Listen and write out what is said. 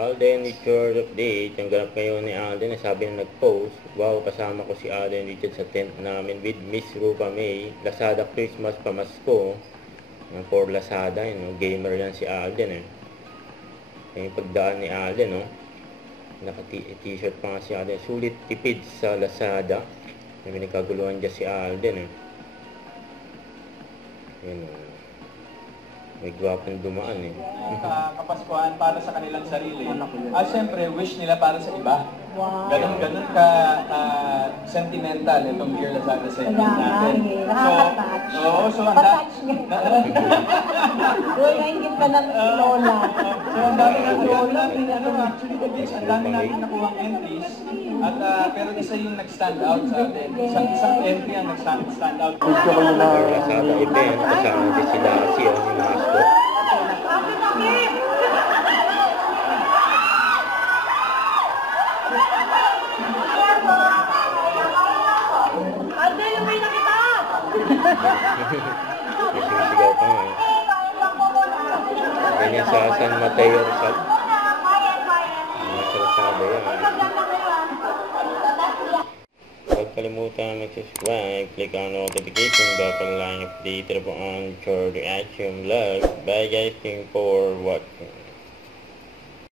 Alden Richard update. Yung ganap ngayon ni Alden, sabi na nag-post, wow, kasama ko si Alden Richard sa tent namin with Miss Rupa May. Lazada Christmas pamasko. For Lazada, gamer yan si Alden yung pagdaan ni Alden, naka-t-shirt pa nga si Alden. Sulit tipid sa Lazada. May nagkaguluhan dyan si Alden may gwapong dumaan kapaskuhan para sa kanilang sarili. Siyempre, wish nila para sa iba. Wow. Ganun ka sentimental itong Dear Lazada segment natin. Nakaka-touch. So Pa-touch nga. Uy, naingit ka ng lola. So, ang dami natin, actually, ang dami natin nakuha entries. At, pero isa yung nag-stand out sa atin. Isang entry ang nag-stand out. For Lazada event, kasama din si Daci, yung mascot. Ate, lumay na kita! May sumisigaw pa nga ganyan sa San Mateo Rizal. Sa Lazada yan. Huwag kalimutan mag-subscribe, click on notification bell para lang updated po on short reaction vlog. Bye guys, thank you for watching.